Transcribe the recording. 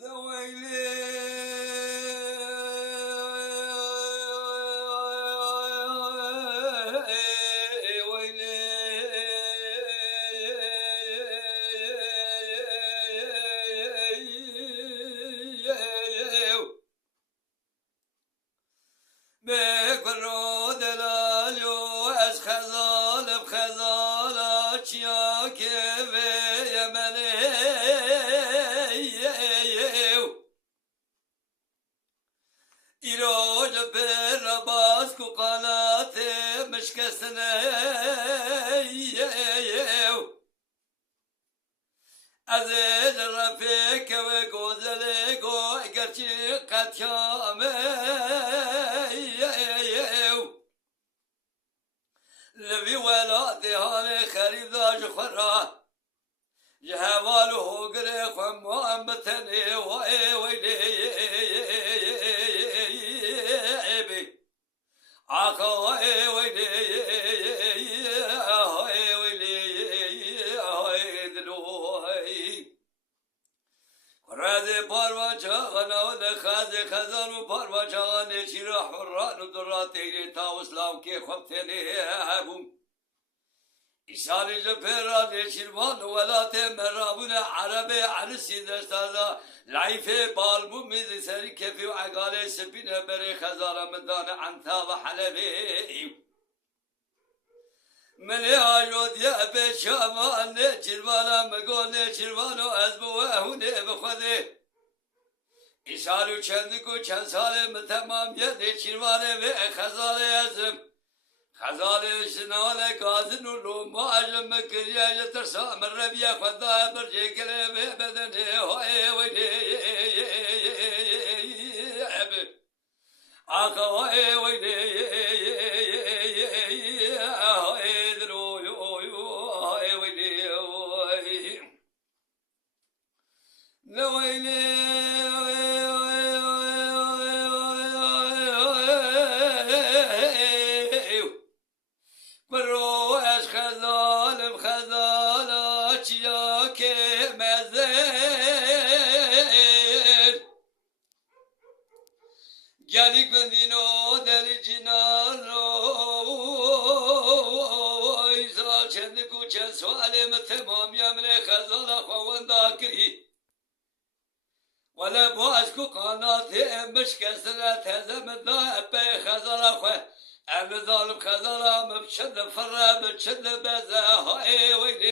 دويلي بكرو دلالو از خزال بخزال چیا که به یمنه ایراج پر باز کو قنات مشکسنه از رفیق و گوزل گو گرچه قطیامه لبی ولا دهان خریداج خورا جهوال هوگر خمام بتنی وای ویلی آقا وای ویلی وای ویلی وای دلوی راز پاروا چاغنا لخاز خزان و پاروا چاغن چیرا حران و درات ایلی تا اسلام که خوب تنی هبون ایسال جبران شیروان ولات مرابون عرب عرسی دستادا لعیف بالبو میز سری کفی و عقال سپین بری خزان مدان عنتا و حلبی ملی آجود یا به شامان چیروانا مگون چیروانو از بوهونه بخوده ایسالو چند کو چند سال متمام یه چیروانه و خزان ازم خزال شنال قازن ولوم واجم كريا ترسا من ربيا خدا برجي كلام بدن هاي ويلي آقا هاي ويلي هاي درو هاي ويلي ويلي برو از خزال خزال چیا که مزید گلی گندینو دل جنانو ایسا چند کو چند سوال متمام یمن خزال خوانده کری ولا باز کو قنات مشکسنه تزم دا به خزال خواه ام ظالم خزالة مبشد فرة بتشد بزا هاي ويلي